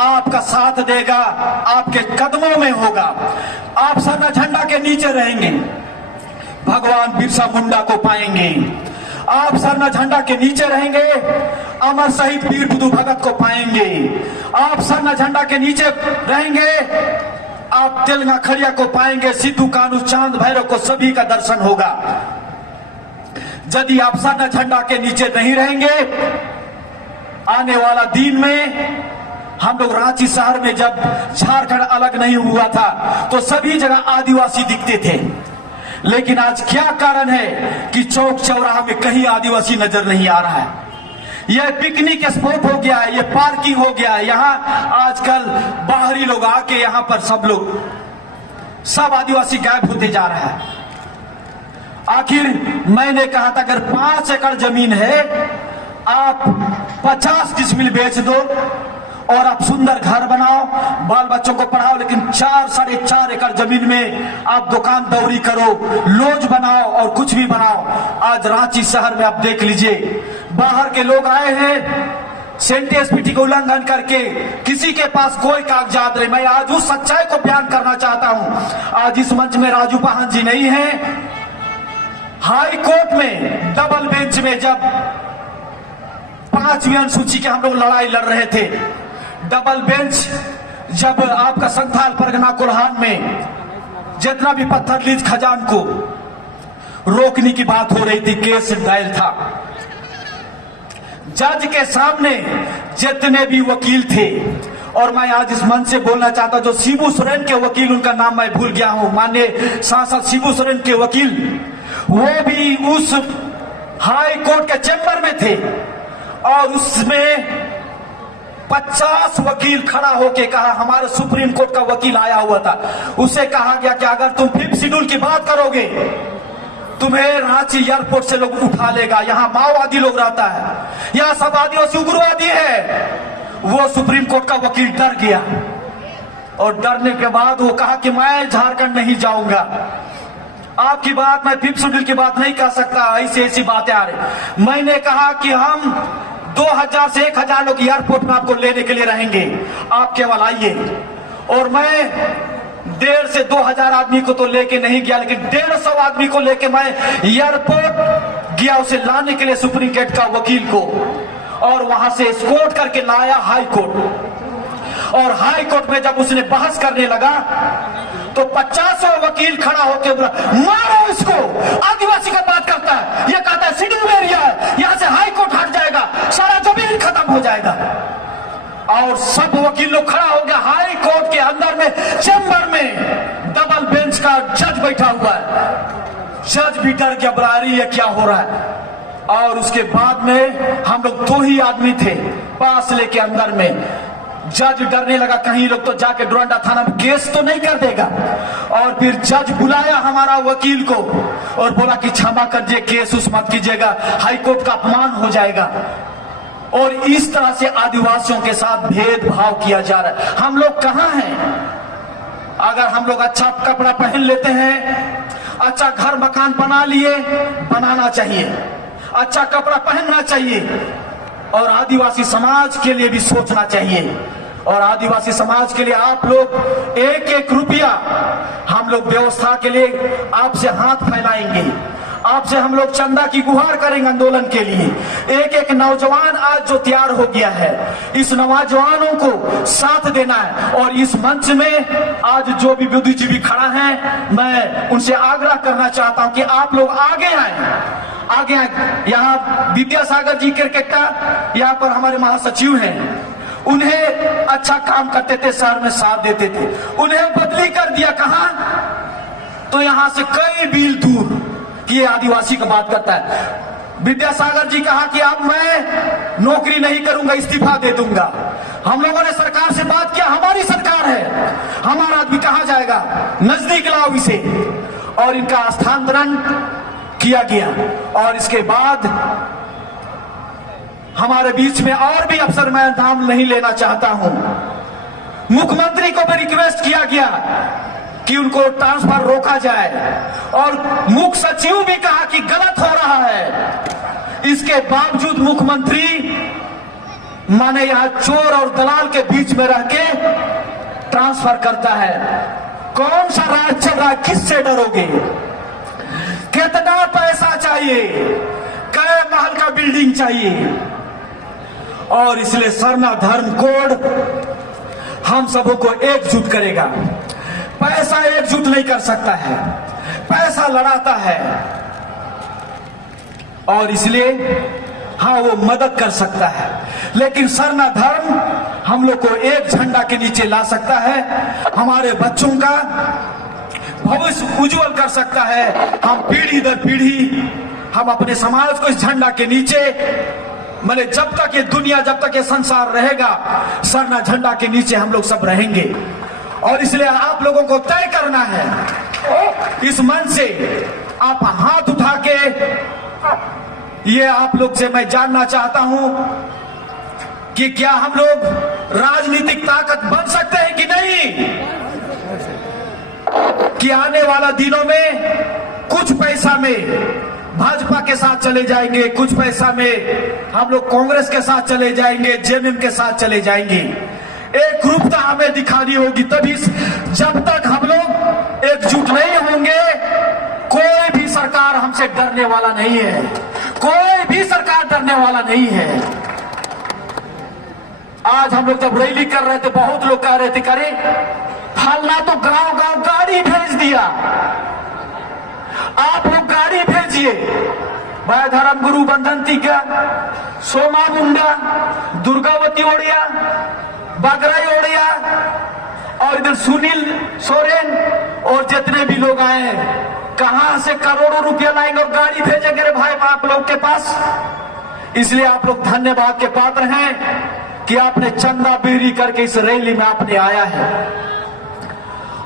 आपका साथ देगा, आपके कदमों में होगा। आप सरना झंडा के नीचे रहेंगे, भगवान बिरसा मुंडा को पाएंगे। आप सरना झंडा के नीचे रहेंगे, अमर शहीद वीर बुद्धू भगत को पाएंगे। आप सरना झंडा के नीचे रहेंगे, आप तेलंगा खड़िया को पाएंगे, सिद्धू कानू, चांद भैरव को, सभी का दर्शन होगा। यदि आप सरना झंडा के नीचे नहीं रहेंगे, आने वाला दिन में हम लोग रांची शहर में जब झारखंड अलग नहीं हुआ था तो सभी जगह आदिवासी दिखते थे, लेकिन आज क्या कारण है कि चौक चौराहा में कहीं आदिवासी नजर नहीं आ रहा है। यह पिकनिक स्पॉट हो गया है, यह पार्किंग हो गया है। यहाँ आजकल बाहरी लोग आके यहाँ पर सब आदिवासी गायब होते जा रहा है। आखिर मैंने कहा था अगर 5 एकड़ जमीन है, आप 50 डिसमिल बेच दो और आप सुंदर घर बनाओ, बाल बच्चों को पढ़ाओ, लेकिन 4 साढ़े 4 एकड़ जमीन में आप दुकान दौरी करो, लॉज बनाओ और कुछ भी बनाओ। आज रांची शहर में आप देख लीजिए, बाहर के लोग आए हैं, सेंटीएसपीटी का उल्लंघन करके किसी के पास कोई कागजात नहीं। मैं आज उस सच्चाई को बयान करना चाहता हूं। आज इस मंच में राजू पाहन जी नहीं है। हाई कोर्ट में डबल बेंच में जब 5वीं अनुसूची के हम लोग लड़ाई लड़ रहे थे, डबल बेंच जब आपका संथाल परगना कोल्हान में जितना भी पत्थर लीज खजान को रोकने की बात हो रही थी, केस दायर था, जज के सामने जितने भी वकील थे, और मैं आज इस मंच से बोलना चाहता हूं, जो शिबू सोरेन के वकील, उनका नाम मैं भूल गया हूं, माननीय सांसद शिबू सोरेन के वकील, वो भी उस हाई कोर्ट के चैम्बर में थे और उसमें 50 वकील खड़ा होके कहा, हमारे सुप्रीम कोर्ट का वकील आया हुआ था, उससे कहा गया कि अगर तुम 5th शेड्यूल की बात करोगे तुम्हें रांची एयरपोर्ट से लोग उठा लेगा, यहां माओवादी लोग रहता है, यहां सब आदिवासी उग्रवादी है। वो सुप्रीम कोर्ट का वकील डर गया और डरने के बाद वो कहा कि मैं झारखंड नहीं जाऊंगा, आपकी बात, मैं 5th शेड्यूल की बात नहीं कर सकता, ऐसी बातें आ रही। मैंने कहा कि हम 2000 से 1000 लोग एयरपोर्ट में आपको लेने के लिए रहेंगे, आप केवल आइए। और मैं 1,500 से 2,000 आदमी को तो लेके नहीं गया, लेकिन 150 आदमी को लेके मैं एयरपोर्ट गया उसे लाने के लिए, सुप्रीम कोर्ट का वकील को, और वहां से एस्कॉर्ट करके लाया हाई कोर्ट। और हाई कोर्ट में जब उसने बहस करने लगा तो 50 वकील खड़ा होकर बोला, मारो इसको, आदिवासी का बात करता है, ये कहता है शेड्यूल एरिया है, यहां से हाई कोर्ट हट जाएगा, सारा जमीन खत्म हो जाएगा। और सब वकील लोग खड़ा हो गया। हाई कोर्ट के अंदर में चैम्बर में डबल बेंच का जज बैठा हुआ है, जज भी डर गया, बता रही है क्या हो रहा है। और उसके बाद में हम लोग 2 ही आदमी थे पास लेके अंदर में, जज डरने लगा कहीं लोग तो जाके डोरंडा थाना में केस तो नहीं कर देगा। और फिर जज बुलाया हमारा वकील को और बोला कि क्षमा करिए, केस उस मत कीजिएगा, हाई कोर्ट का अपमान हो जाएगा। और इस तरह से आदिवासियों के साथ भेदभाव किया जा रहा है। हम लोग कहां हैं? अगर हम लोग अच्छा कपड़ा पहन लेते हैं, अच्छा घर मकान बना लिए, बनाना चाहिए, अच्छा कपड़ा पहनना चाहिए, और आदिवासी समाज के लिए भी सोचना चाहिए। और आदिवासी समाज के लिए आप लोग 1-1 रुपया हम लोग व्यवस्था के लिए आपसे हाथ फैलाएंगे, आपसे हम लोग चंदा की गुहार करेंगे आंदोलन के लिए। 1-1 नौजवान आज जो तैयार हो गया है, इस नौजवानों को साथ देना है। और इस मंच में आज जो भी बुद्धिजीवी खड़ा है, मैं उनसे आग्रह करना चाहता हूं कि आप लोग आगे आए, आगे आए। यहाँ विद्यासागर जी क्रिकेटा यहाँ पर हमारे महासचिव हैं, उन्हें अच्छा काम करते थे, शहर में साथ देते थे, उन्हें बदली कर दिया कहां? तो यहां से कई मील दूर कि ये आदिवासी का बात करता है। विद्यासागर जी कहा कि अब मैं नौकरी नहीं करूंगा, इस्तीफा दे दूंगा। हम लोगों ने सरकार से बात किया, हमारी सरकार है, हमारा आदमी कहां जाएगा, नजदीक लाओ इसे। और इनका स्थानांतरण किया गया। और इसके बाद हमारे बीच में और भी अफसर, मैं नाम नहीं लेना चाहता हूं, मुख्यमंत्री को भी रिक्वेस्ट किया गया कि उनको ट्रांसफर रोका जाए, और मुख्य सचिव भी कहा कि गलत हो रहा है। इसके बावजूद मुख्यमंत्री माने यहां चोर और दलाल के बीच में रह के ट्रांसफर करता है। कौन सा राज चल रहा है? किससे डरोगे? कितना पैसा चाहिए? कई महल का बिल्डिंग चाहिए? और इसलिए सरना धर्म कोड हम सबों को एकजुट करेगा। पैसा एकजुट नहीं कर सकता है, पैसा लड़ाता है, और इसलिए हाँ वो मदद कर सकता है, लेकिन सरना धर्म हम लोग को एक झंडा के नीचे ला सकता है, हमारे बच्चों का भविष्य उज्जवल कर सकता है। हम पीढ़ी दर पीढ़ी हम अपने समाज को इस झंडा के नीचे, मैंने जब तक ये दुनिया, जब तक ये संसार रहेगा, सरना झंडा के नीचे हम लोग सब रहेंगे। और इसलिए आप लोगों को तय करना है, इस मन से आप हाथ उठा के, ये आप लोग से मैं जानना चाहता हूं कि क्या हम लोग राजनीतिक ताकत बन सकते हैं कि नहीं, कि आने वाला दिनों में कुछ पैसा में भाजपा के साथ चले जाएंगे, कुछ पैसा में हम लोग कांग्रेस के साथ चले जाएंगे, जेएमएम के साथ चले जाएंगे। एकरूपता हमें दिखानी होगी, तभी जब तक हम लोग एकजुट नहीं होंगे कोई भी सरकार हमसे डरने वाला नहीं है, कोई भी सरकार डरने वाला नहीं है। आज हम लोग जब रैली कर रहे थे, बहुत लोग कह रहे थे करे फलना तो गांव गांव गाड़ी भेज दिया, आप लोग गाड़ी भेजिए। भाई धर्मगुरु बंधंती का, सोमा मुंडा, दुर्गावती ओड़िया, बागराई ओड़िया और इधर सुनील सोरेन और जितने भी लोग आए हैं, कहां से करोड़ों रुपया लाएंगे और गाड़ी भेजेंगे रे भाई आप लोग के पास। इसलिए आप लोग धन्यवाद के पात्र हैं कि आपने चंदा बेरी करके इस रैली में आपने आया है।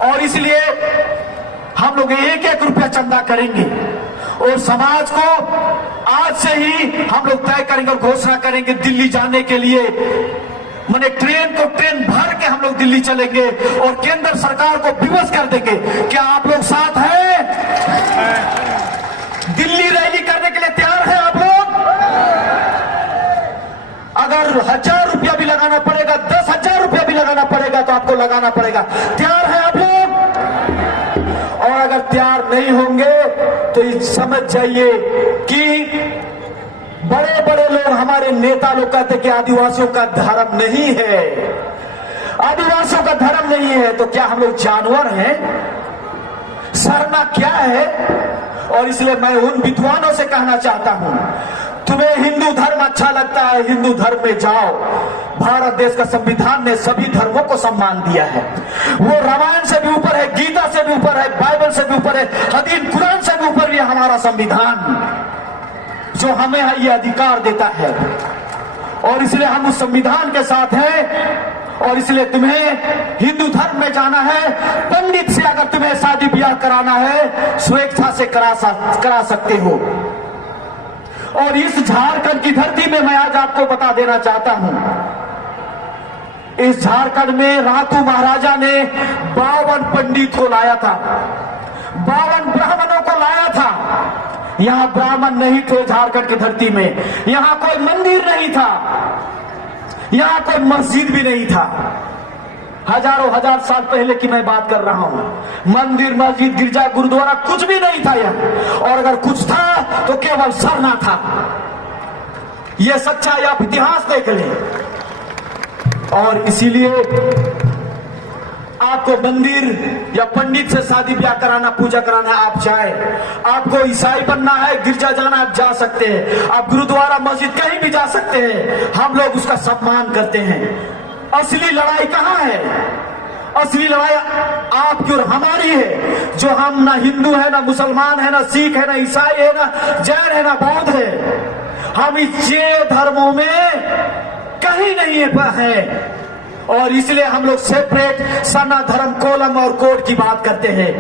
और इसलिए हम लोग एक एक रुपया चंदा करेंगे और समाज को आज से ही हम लोग तय करेंगे और घोषणा करेंगे दिल्ली जाने के लिए। मैंने ट्रेन भर के हम लोग दिल्ली चलेंगे और केंद्र सरकार को विवश कर देंगे। क्या आप लोग साथ हैं? दिल्ली रैली करने के लिए तैयार हैं आप लोग? अगर 1000 रुपया भी लगाना पड़ेगा, 10,000 रुपया भी लगाना पड़ेगा तो आपको लगाना पड़ेगा। तैयार हैं आप लोग? और अगर तैयार नहीं होंगे तो समझ जाइए कि बड़े बड़े लोग, हमारे नेता लोग कहते कि आदिवासियों का धर्म नहीं है, आदिवासियों का धर्म नहीं है। तो क्या हम लोग जानवर हैं? सरना क्या है? और इसलिए मैं उन विद्वानों से कहना चाहता हूं, तुम्हें हिंदू धर्म अच्छा लगता है, हिंदू धर्म में जाओ। भारत देश का संविधान ने सभी धर्मों को सम्मान दिया है। वो रामायण से भी ऊपर है, गीता से भी ऊपर है, बाइबल से भी ऊपर है, हदीस कुरान से भी ऊपर भी हमारा संविधान जो हमें ये अधिकार देता है। और इसलिए हम उस संविधान के साथ हैं। और इसलिए तुम्हें हिंदू धर्म में जाना है, पंडित से अगर तुम्हें शादी ब्याह कराना है स्वेच्छा से करा सकते हो। और इस झारखंड की धरती में मैं आज आपको बता देना चाहता हूं, इस झारखंड में रातू महाराजा ने 52 पंडित को लाया था, 52 ब्राह्मणों को लाया था। यहां ब्राह्मण नहीं थे झारखंड की धरती में, यहां कोई मंदिर नहीं था, यहां कोई मस्जिद भी नहीं था। हजारों हजार साल पहले की मैं बात कर रहा हूं। मंदिर, मस्जिद, गिरजा, गुरुद्वारा कुछ भी नहीं था यहाँ। और अगर कुछ था तो केवल सरना था। यह सच्चाई आप इतिहास देख लें। और इसीलिए आपको मंदिर या पंडित से शादी ब्याह कराना, पूजा कराना, आप जाए। आपको ईसाई बनना है, गिरजा जाना, आप जा सकते हैं। आप गुरुद्वारा, मस्जिद कहीं भी जा सकते हैं। हम लोग उसका सम्मान करते हैं। असली लड़ाई कहां है? असली लड़ाई आपकी और हमारी है, जो हम ना हिंदू है, ना मुसलमान है, ना सिख है, ना ईसाई है, ना जैन है, ना बौद्ध है। हम इस धर्मों में कहीं नहीं है। और इसलिए हम लोग सेपरेट सरना, धर्म, कोलम और कोड की बात करते हैं।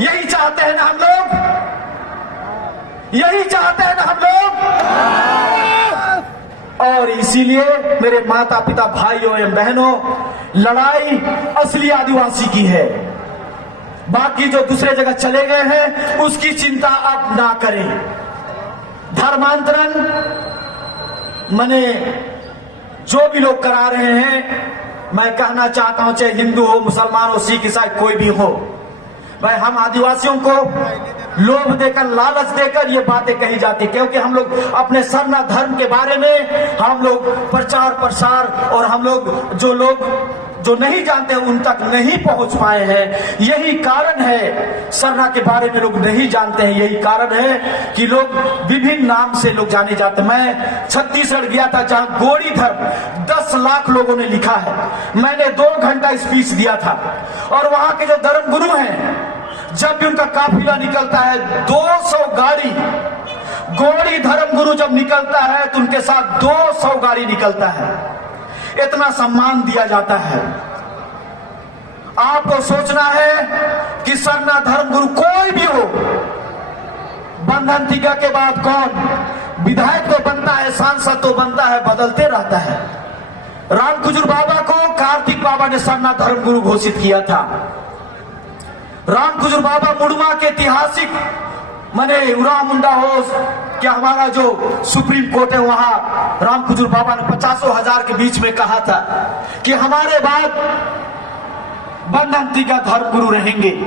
यही चाहते हैं ना हम लोग? यही चाहते हैं ना हम लोग? और इसीलिए मेरे माता पिता, भाइयों एवं बहनों, लड़ाई असली आदिवासी की है। बाकी जो दूसरे जगह चले गए हैं उसकी चिंता आप ना करें। धर्मांतरण माने जो भी लोग करा रहे हैं, मैं कहना चाहता हूं चाहे हिंदू हो, मुसलमान हो, सिख, ईसाई कोई भी हो, भाई हम आदिवासियों को लोभ देकर, लालच देकर ये बातें कही जाती, क्योंकि हम लोग अपने सरना धर्म के बारे में हम लोग प्रचार प्रसार और हम लोग जो नहीं जानते उन तक नहीं पहुंच पाए हैं। यही कारण है सरना के बारे में लोग नहीं जानते हैं। यही कारण है कि लोग विभिन्न नाम से लोग जाने जाते। मैं छत्तीसगढ़ गया था जहां गोड़ी धर्म 10 लाख लोगों ने लिखा है। मैंने 2 घंटा स्पीच दिया था। और वहां के जो धर्म गुरु हैं, जब भी उनका काफिला निकलता है 200 गाड़ी, गोड़ी धर्म गुरु जब निकलता है तो उनके साथ 200 गाड़ी निकलता है। इतना सम्मान दिया जाता है। आपको सोचना है कि सरना धर्म गुरु कोई भी हो, बंधन टीका के बाद कौन विधायक तो बनता है, सांसद तो बनता है, बदलते रहता है। रामकुजुर बाबा को कार्तिक बाबा ने सरना धर्म गुरु घोषित किया था। रामकुजुर बाबा मुड़मा के ऐतिहासिक मैंने उराव मुंडा हो कि हमारा जो सुप्रीम कोर्ट है वहां रामकुजुर बाबा ने 50,000 के बीच में कहा था कि हमारे बाद बंधंती का धर्म गुरु रहेंगे।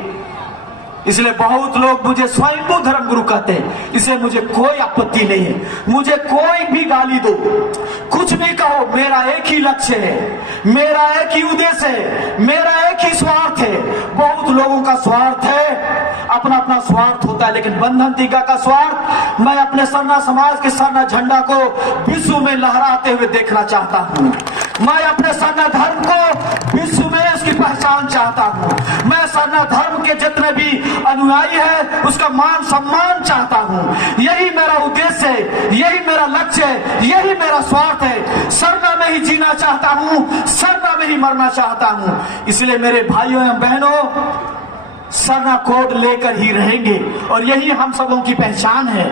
इसलिए बहुत लोग मुझे स्वयंभू धर्म गुरु कहते हैं, इसे मुझे कोई आपत्ति नहीं है। मुझे कोई भी गाली दो, कुछ भी कहो, मेरा एक ही लक्ष्य है, मेरा एक ही उद्देश्य है, मेरा एक ही स्वार्थ है। बहुत लोगों का स्वार्थ है, अपना अपना स्वार्थ होता है, लेकिन बंधन टीका का स्वार्थ, मैं अपने सरना समाज के सरना झंडा को विश्व में लहराते हुए देखना चाहता हूँ। मैं अपने सरना धर्म को विश्व में उसकी पहचान चाहता हूँ। मैं सरना धर्म के जितने भी अनुयायी है उसका मान सम्मान चाहता हूँ। यही मेरा उद्देश्य है, यही मेरा लक्ष्य है, यही मेरा स्वार्थ है। सरना में ही जीना चाहता हूँ, सरना में ही मरना चाहता हूँ। इसलिए मेरे भाइयों एवं बहनों, सरना कोड लेकर ही रहेंगे और यही हम सबों की पहचान है।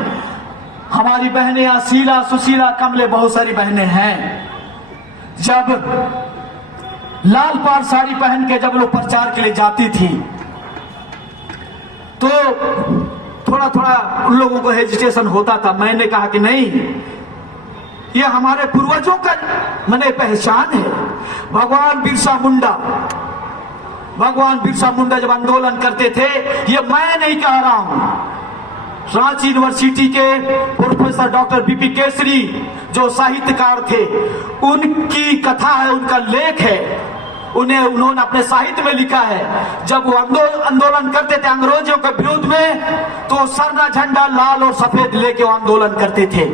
हमारी बहनें अशीला, सुशीला, कमले, बहुत सारी बहनें हैं। जब लाल पाड़ साड़ी पहन के जब लोग प्रचार के लिए जाती थी तो थोड़ा थोड़ा उन लोगों को हेजिटेशन होता था। मैंने कहा कि नहीं, ये हमारे पूर्वजों का मैंने पहचान है। भगवान बिरसा मुंडा जब आंदोलन करते थे, ये मैं नहीं कह रहा हूं, रांची यूनिवर्सिटी के प्रोफेसर डॉक्टर बीपी केसरी जो साहित्यकार थे, उनकी कथा है, उनका लेख है, उन्होंने अपने साहित्य में लिखा है। जब वो आंदोलन करते थे अंग्रेजों के विरोध में, तो सरना झंडा लाल और सफेद लेके वो आंदोलन करते थे।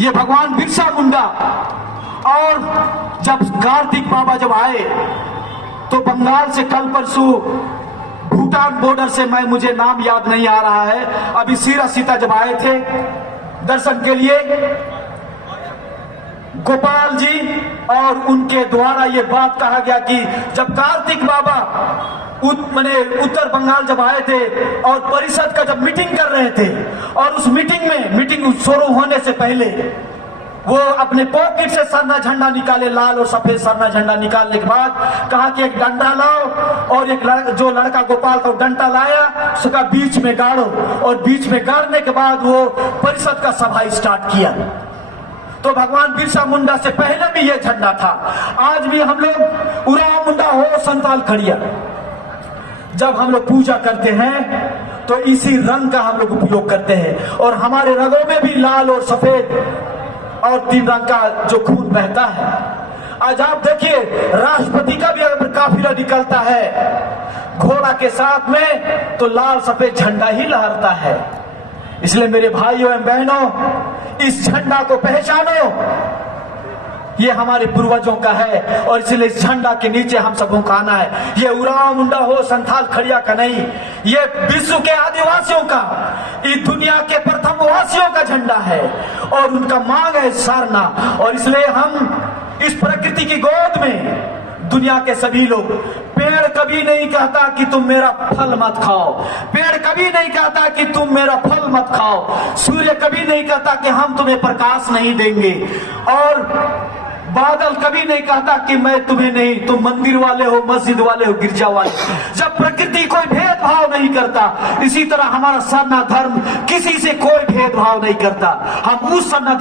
ये भगवान बिरसा मुंडा। और जब कार्तिक बाबा जब आए तो बंगाल से कल परसों भूटान बॉर्डर से, मुझे नाम याद नहीं आ रहा है, अभी सीरा सीता जब आए थे दर्शन के लिए, गोपाल जी और उनके द्वारा ये बात कहा गया कि जब कार्तिक बाबा उत्तर बंगाल जब आए थे और परिषद का जब मीटिंग कर रहे थे, और उस मीटिंग शुरू होने से पहले वो अपने पॉकेट से सरना झंडा निकाले, लाल और सफेद सरना झंडा निकालने के बाद कहा कि एक डंडा लाओ, और एक जो लड़का गोपाल का डंडा लाया उसका बीच में गाड़ो, और बीच में गाड़ने के बाद वो परिषद का सभा स्टार्ट किया। तो भगवान बिरसा मुंडा से पहले भी ये झंडा था। आज भी हम लोग उराव मुंडा हो संताल खड़िया, जब हम लोग पूजा करते हैं तो इसी रंग का हम लोग उपयोग करते हैं, और हमारे रगों में भी लाल और सफेद और 3 रंग का जो खून बहता है। आज आप देखिए, राष्ट्रपति का भी अगर काफिला निकलता है घोड़ा के साथ में, तो लाल सफेद झंडा ही लहरता है। इसलिए मेरे भाइयों एवं बहनों, इस झंडा को पहचानो, ये हमारे पूर्वजों का है, और इसलिए इस झंडा के नीचे हम सबों का आना है। ये उराव मुंडा हो संथाल खड़िया का नहीं, ये विश्व के आदिवासियों का, इस दुनिया के प्रथम वासियों का झंडा है, और उनका मांग है सरना। और इसलिए हम इस प्रकृति की गोद में, दुनिया के सभी लोग, पेड़ कभी नहीं कहता कि तुम मेरा फल मत खाओ, पेड़ कभी नहीं कहता कि तुम मेरा फल मत खाओ, सूर्य कभी नहीं कहता कि हम तुम्हें प्रकाश नहीं देंगे, और बादल कभी नहीं कहता कि मैं तुम्हें नहीं, तुम मंदिर वाले हो, मस्जिद वाले हो, गिरजा वाले। जब प्रकृति कोई भेदभाव नहीं करता, इसी तरह हमारा सरना धर्म किसी से कोई भेदभाव नहीं करता। हम उस सरना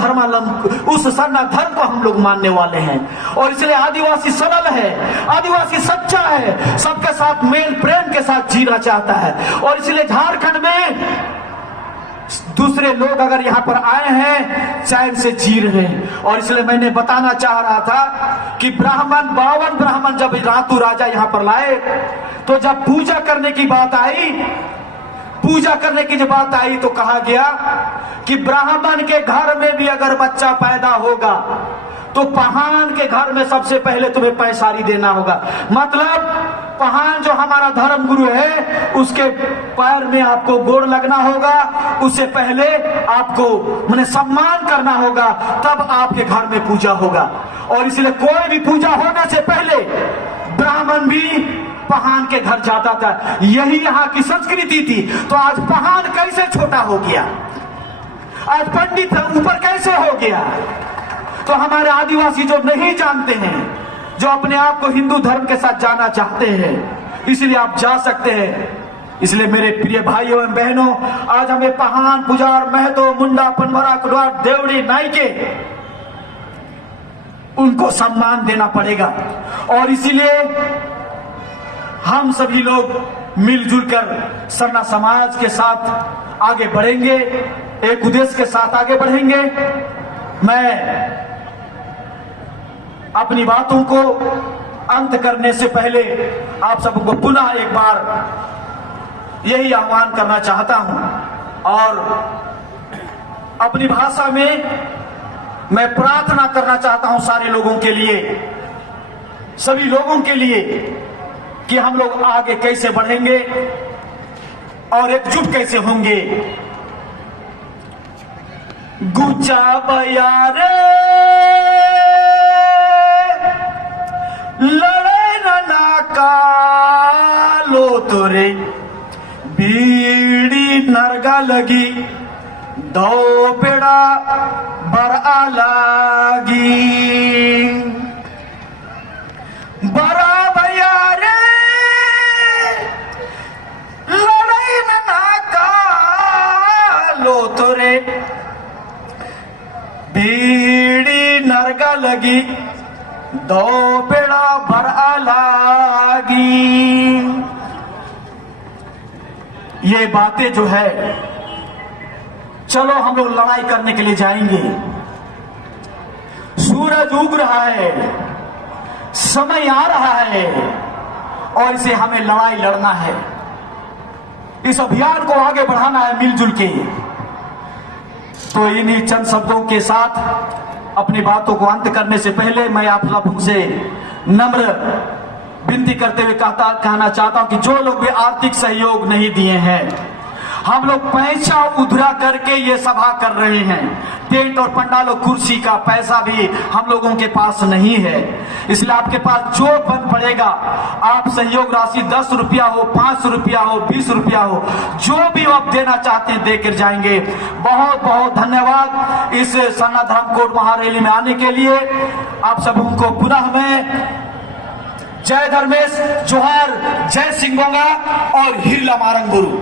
धर्म को हम लोग मानने वाले हैं, और इसलिए आदिवासी सरल है, आदिवासी सच्चा है, सबके साथ मेल प्रेम के साथ जीना चाहता है। और इसलिए झारखंड में दूसरे लोग अगर यहाँ पर आए हैं चैन से जी रहे हैं। और इसलिए मैंने बताना चाह रहा था कि 52 ब्राह्मण जब रातू राजा यहाँ पर लाए, तो जब पूजा करने की बात आई, तो कहा गया कि ब्राह्मण के घर में भी अगर बच्चा पैदा होगा तो पहान के घर में सबसे पहले तुम्हें पैसारी देना होगा। मतलब पहान जो हमारा धर्म गुरु है, उसके पैर में आपको गोड़ लगना होगा, उससे पहले आपको माने सम्मान करना होगा, तब आपके घर में पूजा होगा। और इसलिए कोई भी पूजा होने से पहले ब्राह्मण भी पहान के घर जाता था, यही यहाँ की संस्कृति थी। तो आज पहान कैसे छोटा हो गया, आज पंडित ऊपर कैसे हो गया? तो हमारे आदिवासी जो नहीं जानते हैं, जो अपने आप को हिंदू धर्म के साथ जाना चाहते हैं, इसलिए आप जा सकते हैं। इसलिए मेरे प्रिय भाइयों एवं बहनों, आज हमें पहान, पुजार, महतो, मुंडा, पनवरा, कुडवार, देवड़ी, नाइके, उनको सम्मान देना पड़ेगा। और इसीलिए हम सभी लोग मिलजुल कर सरना समाज के साथ आगे बढ़ेंगे, एक उद्देश्य के साथ आगे बढ़ेंगे। मैं अपनी बातों को अंत करने से पहले आप सबको पुनः एक बार यही आह्वान करना चाहता हूं और अपनी भाषा में मैं प्रार्थना करना चाहता हूं सारे लोगों के लिए, सभी लोगों के लिए, कि हम लोग आगे कैसे बढ़ेंगे और एकजुट कैसे होंगे। गुचा बयारे लड़े ना कालो तोरे, बीड़ी नरगा लगी दो बेड़ा बरा लागी। बरा भैया रे लड़ाई ना कालो तोरे, बीड़ी नरगा लगी दो बेड़ा बरा लागी। ये बातें जो है, चलो हम लोग लड़ाई करने के लिए जाएंगे। सूरज उग रहा है, समय आ रहा है और इसे हमें लड़ाई लड़ना है। इस अभियान को आगे बढ़ाना है मिलजुल के। तो इन्हीं चंद शब्दों के साथ अपनी बातों को अंत करने से पहले मैं आप सबसे नम्र विनती करते हुए कहना चाहता हूं कि जो लोग भी आर्थिक सहयोग नहीं दिए हैं, हम लोग पैसा उधरा करके ये सभा कर रहे हैं। टेंट और पंडालों कुर्सी का पैसा भी हम लोगों के पास नहीं है। इसलिए आपके पास जो बन पड़ेगा, आप सहयोग राशि 10 रुपया हो, 5 रुपया हो, 20 रुपया हो, जो भी आप देना चाहते हैं देकर जाएंगे। बहुत बहुत धन्यवाद इस सरना धर्मकोट महारैली में आने के लिए। आप सबों को पुनः मैं जय धर्मेश, जोहार, जय सिंह बोंगा और हिरला मारंग गुरु।